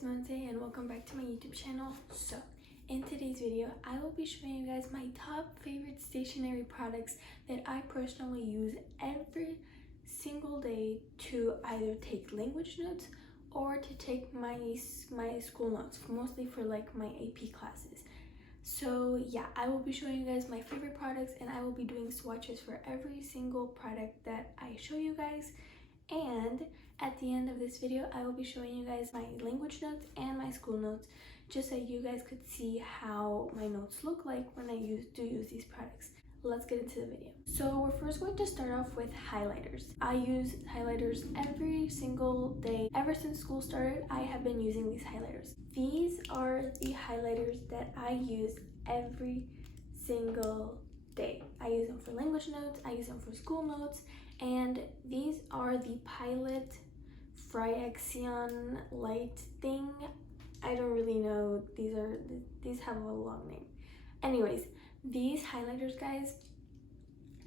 it's Monte and welcome back to my YouTube channel. So, in today's video, I will be showing you guys my top favorite stationery products that I personally use every single day to either take language notes or to take my school notes, mostly for like my AP classes. So yeah, I will be showing you guys my favorite products and I will be doing swatches for every single product that I show you guys. And at the end of this video, I will be showing you guys my language notes and my school notes, just so you guys could see how my notes look like when I use these products. Let's get into the video. So we're first going to start off with highlighters. I use highlighters every single day. Ever since school started, I have been using these highlighters. These are the highlighters that I use every single day. I use them for language notes, I use them for school notes, and these are the Pilot Friaxion light thing. I don't really know, these have a long name. Anyways, these highlighters, guys,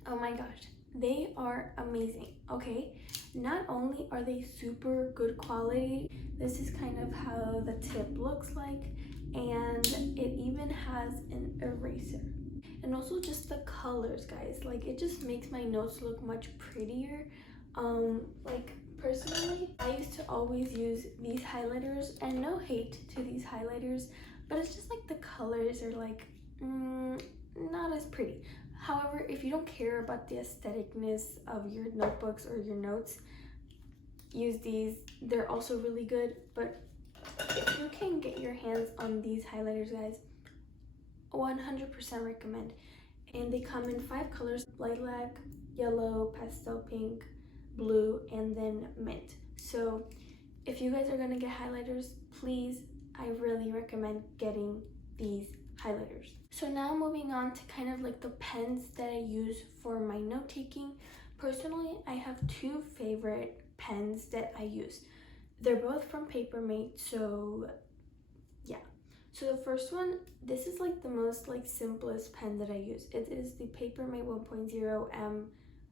oh my gosh, they are amazing. Okay, not only are they super good quality, this is kind of how the tip looks like, and it even has an eraser. And also just the colors, guys, like it just makes my notes look much prettier. Like personally, I used to always use these highlighters, and no hate to these highlighters, but it's just like the colors are like not as pretty. However, if you don't care about the aestheticness of your notebooks or your notes, use these. They're also really good. But if you can get your hands on these highlighters, guys, 100% recommend. And they come in 5 colors: lilac, yellow, pastel pink, blue, and then mint. So if you guys are gonna get highlighters, please, I really recommend getting these highlighters. So now moving on to kind of like the pens that I use for my note taking. Personally, I have 2 favorite pens that I use. They're both from Papermate, so yeah. So the first one, this is like the most like simplest pen that I use. It is the Papermate 1.0 M.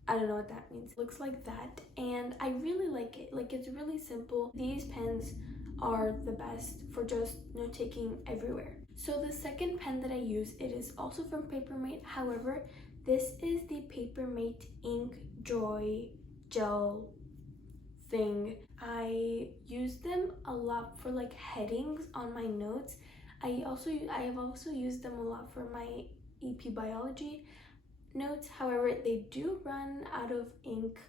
I don't know what that means. It looks like that, and I really like it. Like, it's really simple. These pens are the best for just note taking everywhere. So the second pen that I use, it is also from Papermate. However, this is the Papermate Ink Joy Gel thing. I use them a lot for like headings on my notes. I have also used them a lot for my EP biology notes. However, they do run out of ink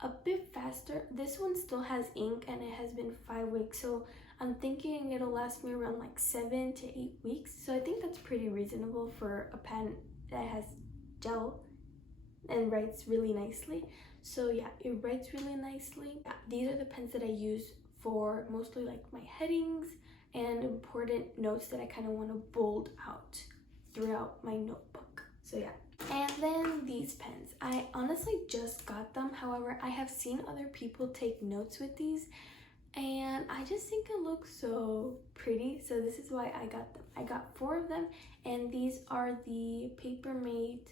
a bit faster. This one still has ink and it has been 5 weeks, so I'm thinking it'll last me around like 7 to 8 weeks. So I think that's pretty reasonable for a pen that has gel and writes really nicely. So yeah, it writes really nicely. Yeah, these are the pens that I use for mostly like my headings and important notes that I kind of want to bold out throughout my notebook. So yeah. And then these pens, I honestly just got them. However, I have seen other people take notes with these and I just think it looks so pretty, so this is why I got them. I got 4 of them, and these are the Papermate,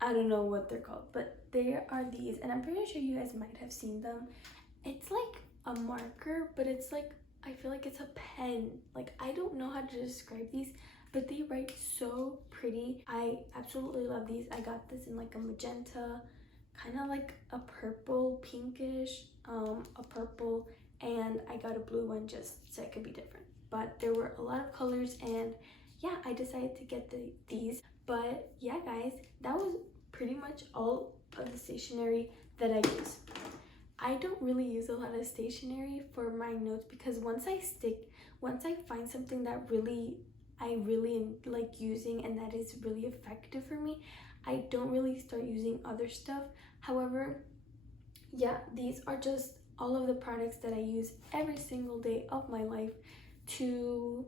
I don't know what they're called, but there are these, and I'm pretty sure you guys might have seen them. It's like a marker, but it's like, I feel like it's a pen. Like, I don't know how to describe these, but they write so pretty. I absolutely love these. I got this in like a magenta, kind of like a purple, pinkish, a purple, and I got a blue one just so it could be different. But there were a lot of colors, and yeah, I decided to get these. But yeah, guys, that was pretty much all of the stationery that I use. I don't really use a lot of stationery for my notes because once I find something that I really like using and that is really effective for me, I don't really start using other stuff. However, yeah, these are just all of the products that I use every single day of my life to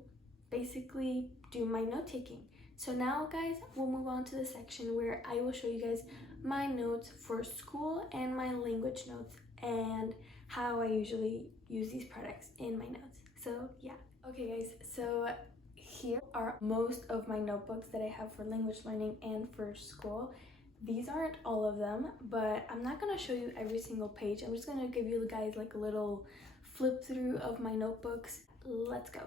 basically do my note taking. So now, guys, we'll move on to the section where I will show you guys my notes for school and my language notes and how I usually use these products in my notes. So yeah. Okay, guys, so here are most of my notebooks that I have for language learning and for school. These aren't all of them, but I'm not gonna show you every single page. I'm just gonna give you guys like a little flip through of my notebooks. Let's go.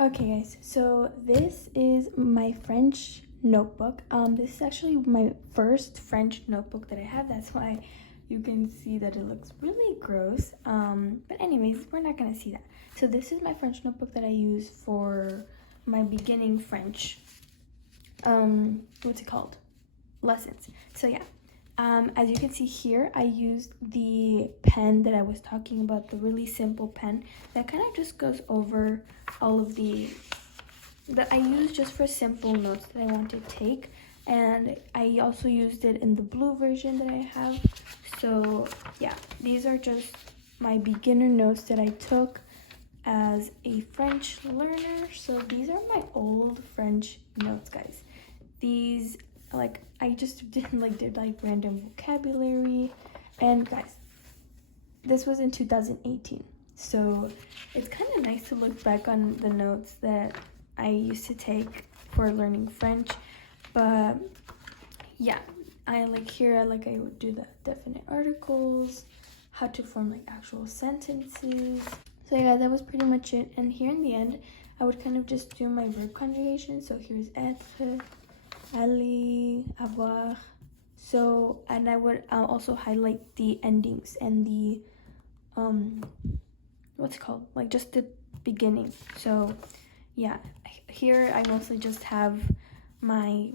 Okay guys, so this is my French notebook. This is actually my first French notebook that I have. That's why you can see that it looks really gross. But anyways, we're not gonna see that. So this is my French notebook that I use for my beginning French, what's it called? Lessons. So yeah, as you can see here, I used the pen that I was talking about, the really simple pen that kind of just goes over all of that I use just for simple notes that I want to take. And I also used it in the blue version that I have. So yeah, these are just my beginner notes that I took as a French learner. So these are my old French notes, guys. These, like, I just did like random vocabulary. And guys, this was in 2018, so it's kind of nice to look back on the notes that I used to take for learning French. But yeah, I would do the definite articles, how to form like actual sentences. So yeah, that was pretty much it. And here in the end, I would kind of just do my verb conjugation. So here's être, aller, avoir. So, and I'll also highlight the endings and the what's it called, like just the beginning. So yeah, here I mostly just have my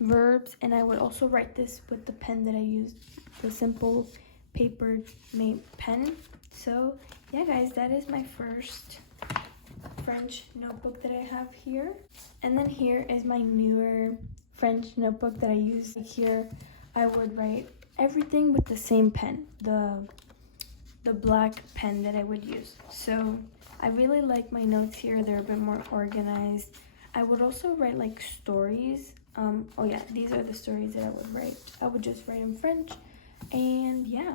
verbs, and I would also write this with the pen that I used, the simple paper made pen. So yeah guys, that is my first French notebook that I have here. And then here is my newer French notebook that I use. Here I would write everything with the same pen, the black pen that I would use. So I really like my notes here. They're a bit more organized. I would also write like stories. Oh yeah, these are the stories that I would write. I would just write in French. And yeah,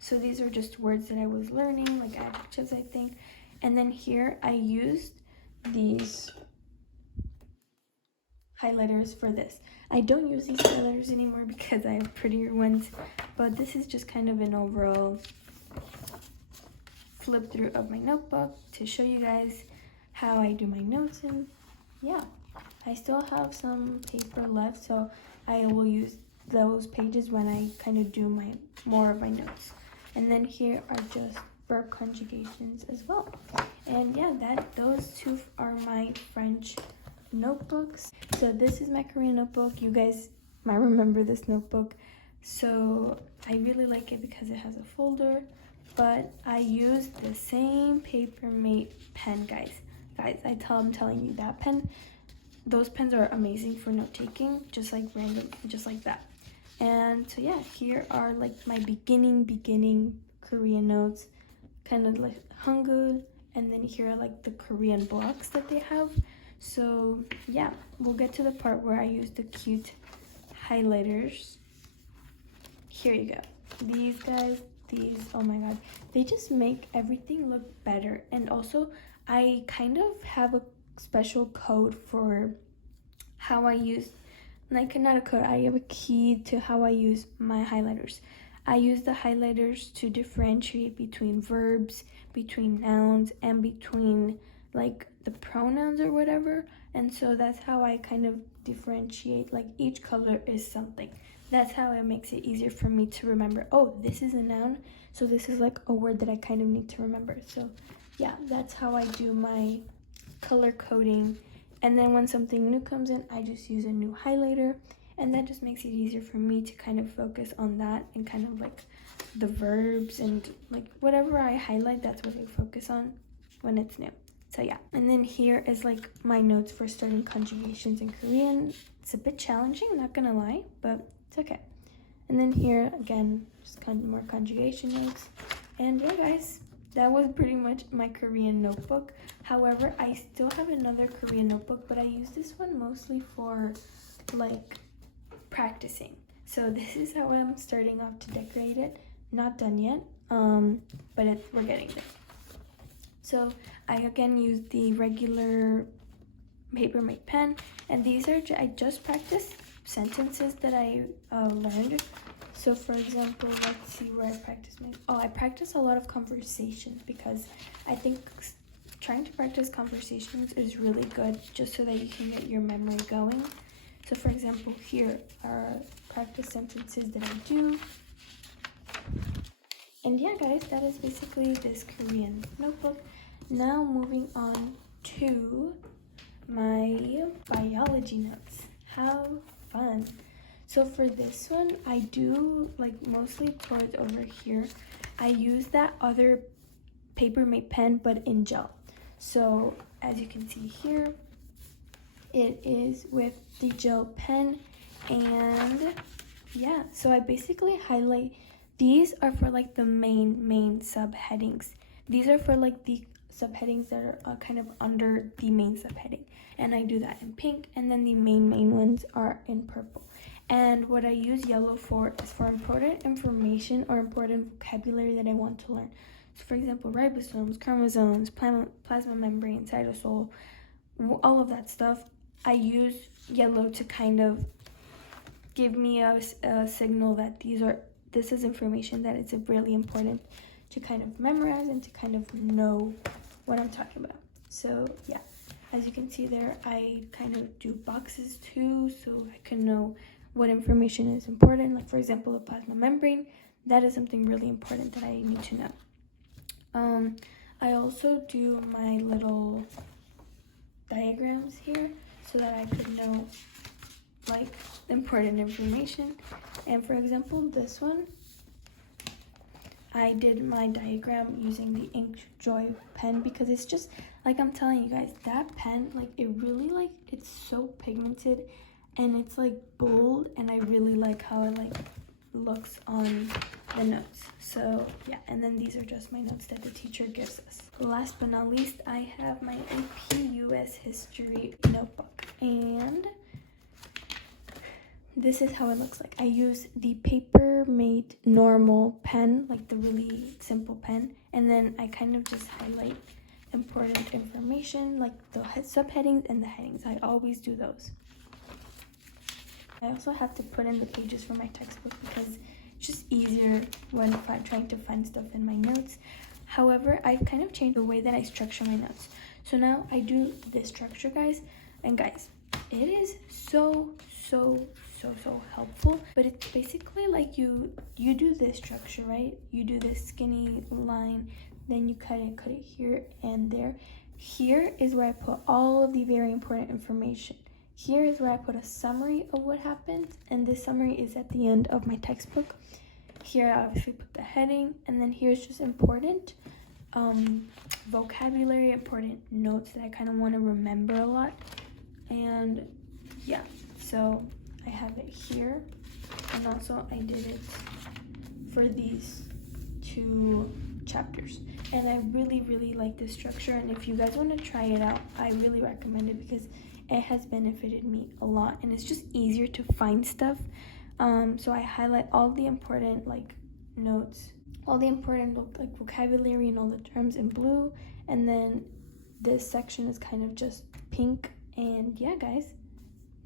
so these are just words that I was learning, like adjectives, I think. And then here I used these highlighters for this. I don't use these highlighters anymore because I have prettier ones, but this is just kind of an overall flip through of my notebook to show you guys how I do my notes. And yeah, I still have some paper left, so I will use those pages when I kind of do more of my notes. And then here are just verb conjugations as well. And yeah, those two are my French notebooks. So this is my Korean notebook. You guys might remember this notebook. So I really like it because it has a folder, but I use the same Papermate pen, guys. I'm telling you, that pen, those pens are amazing for note taking, just like that. And so yeah, here are like my beginning Korean notes, kind of like Hangul, and then here are like the Korean blocks that they have. So yeah, we'll get to the part where I use the cute highlighters. Here you go. These guys, oh my god, they just make everything look better. And also I kind of have a special code for how I use, like, not a code, I have a key to how I use my highlighters. I use the highlighters to differentiate between verbs, between nouns, and between like the pronouns or whatever. And so that's how I kind of differentiate, like each color is something. That's how it makes it easier for me to remember, oh, this is a noun, so this is like a word that I kind of need to remember. So yeah, that's how I do my color coding. And then when something new comes in, I just use a new highlighter, and that just makes it easier for me to kind of focus on that, and kind of like the verbs and like whatever I highlight, that's what I focus on when it's new. So yeah, and then here is like my notes for starting conjugations in Korean. It's a bit challenging, not gonna lie, but it's okay. And then here again, just kind of more conjugation notes. And yeah guys, that was pretty much my Korean notebook. However, I still have another Korean notebook, but I use this one mostly for like practicing. So this is how I'm starting off to decorate it. Not done yet, but we're getting there. So I again use the regular Papermate pen, and these are I just practiced sentences that I learned. So for example, let's see where I practice I practice a lot of conversations because I think trying to practice conversations is really good just so that you can get your memory going. So for example, here are practice sentences that I do. And yeah, guys, that is basically this Korean notebook. Now moving on to my biology notes. How fun. So for this one, I do like mostly towards over here. I use that other Papermate pen but in gel. So as you can see here, it is with the gel pen, and yeah, so I basically highlight. These are for like the main subheadings. These are for like the subheadings that are kind of under the main subheading, and I do that in pink, and then the main ones are in purple. And what I use yellow for is for important information or important vocabulary that I want to learn. So for example, ribosomes, chromosomes, plasma membrane, cytosol, all of that stuff, I use yellow to kind of give me a signal that this is information that it's really important to kind of memorize and to kind of know what I'm talking about. So yeah, as you can see there, I kind of do boxes too, so I can know what information is important. Like for example, the plasma membrane, that is something really important that I need to know. I also do my little diagrams here so that I could know like important information. And for example, this one, I did my diagram using the Inkjoy pen because it's just like I'm telling you guys, that pen, like it really like it's so pigmented and it's like bold, and I really like how it like looks on the notes. So yeah, and then these are just my notes that the teacher gives us. Last but not least, I have my AP US History notebook, and this is how it looks like. I use the Papermate normal pen, like the really simple pen, and then I kind of just highlight important information like the subheadings and the headings. I always do those. I also have to put in the pages for my textbook because it's just easier when trying to find stuff in my notes. However, I've kind of changed the way that I structure my notes. So now I do this structure, guys. And guys, it is so helpful. But it's basically like you do this structure, right? You do this skinny line, then you cut it here and there. Here is where I put all of the very important information. Here is where I put a summary of what happened, and this summary is at the end of my textbook. Here I obviously put the heading, and then here's just important vocabulary, important notes that I kind of want to remember a lot. And yeah, so I have it here, and also I did it for these two chapters. And I really like this structure, and if you guys want to try it out, I really recommend it because it has benefited me a lot, and it's just easier to find stuff. So I highlight all the important like notes, all the important like vocabulary and all the terms in blue, and then this section is kind of just pink. And yeah, guys,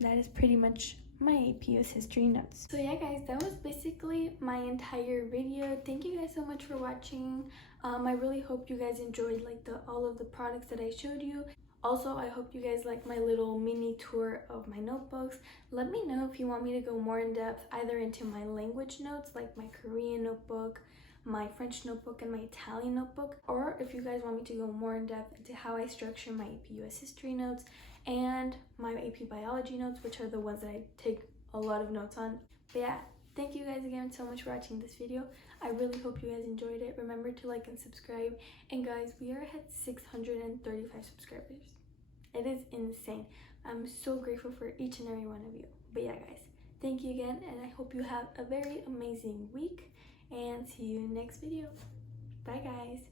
that is pretty much my AP US History notes. So yeah, guys, that was basically my entire video. Thank you guys so much for watching. I really hope you guys enjoyed like all of the products that I showed you. Also, I hope you guys like my little mini tour of my notebooks. Let me know if you want me to go more in depth either into my language notes, like my Korean notebook, my French notebook, and my Italian notebook, or if you guys want me to go more in depth into how I structure my AP US History notes and my AP Biology notes, which are the ones that I take a lot of notes on. But yeah, thank you guys again so much for watching this video. I really hope you guys enjoyed it. Remember to like and subscribe. And guys, we are at 635 subscribers. It is insane. I'm so grateful for each and every one of you. But yeah, guys, thank you again, and I hope you have a very amazing week, and see you next video. Bye, guys.